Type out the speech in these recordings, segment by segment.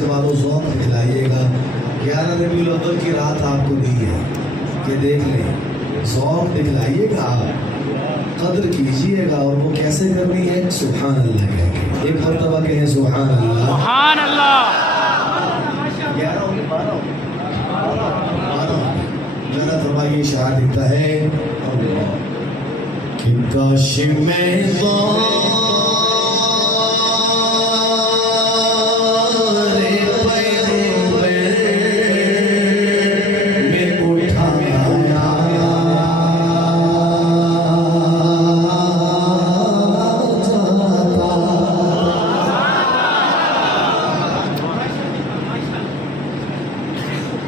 आशिक वालों ज़ौक़ दिखलाइएगा। 11 रबीउल अव्वल की रात आपको दी है कि देख लें, ज़ौक़ दिखलाइएगा, कदर कीजिएगा। और वो कैसे करनी है? सुभान अल्लाह कह के एक मरतबा कहें सुभान अल्लाह। सुभान अल्लाह। 11 होंगे, 12 जरा फरमाइए। शायर लिखता है कि काश मैं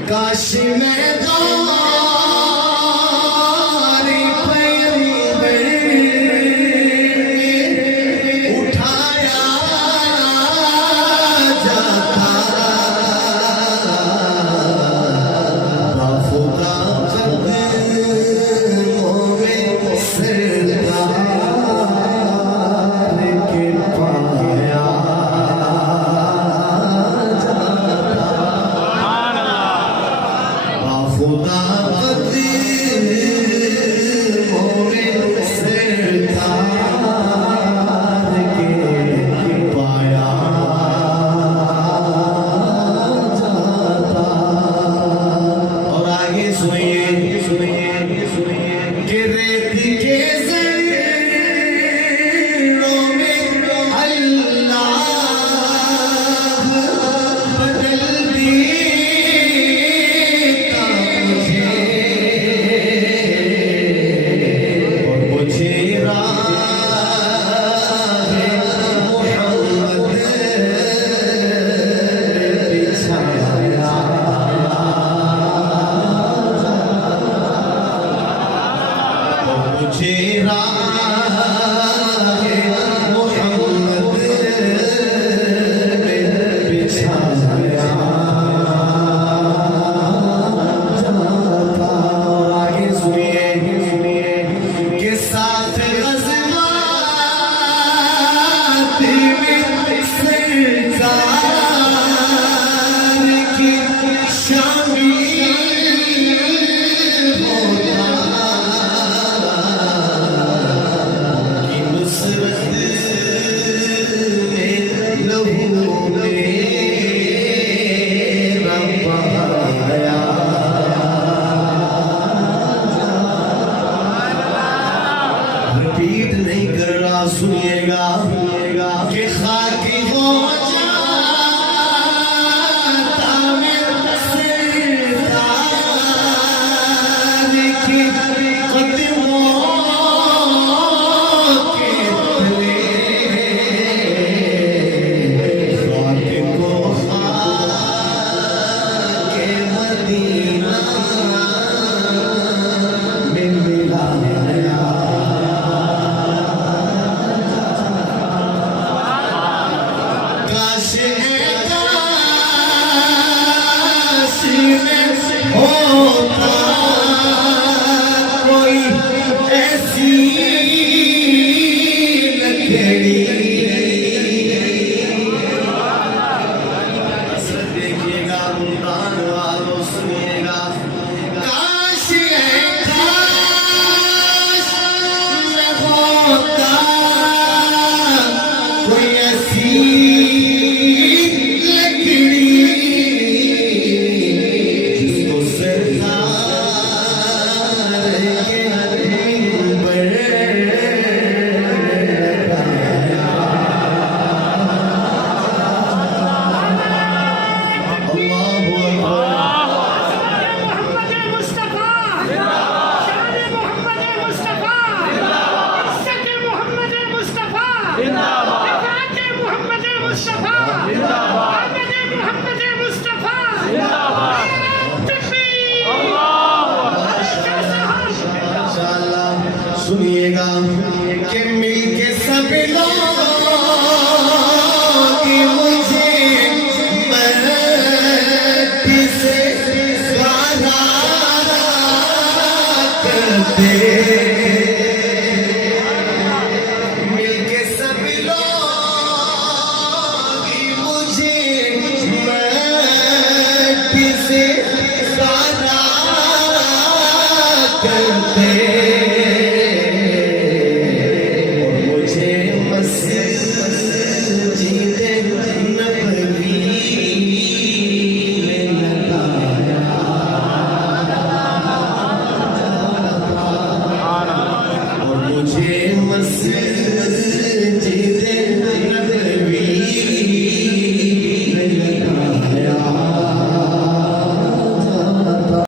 काश मैं तुम्हारी पैर उठाया जाता, बाखुदा कदमों में सरदार के पाया खुदा कदमों में सरदार के पाया जाता। और आगे सुनिए कि रेत के ज़र्रों में अल्लाह बदल दी रिपीट नहीं कर रहा, सुनिएगा कि खाकी हो जाता मैं सरदार की कदमों के तले, खाकी को खाके मदीना में मिलाया। काश में होता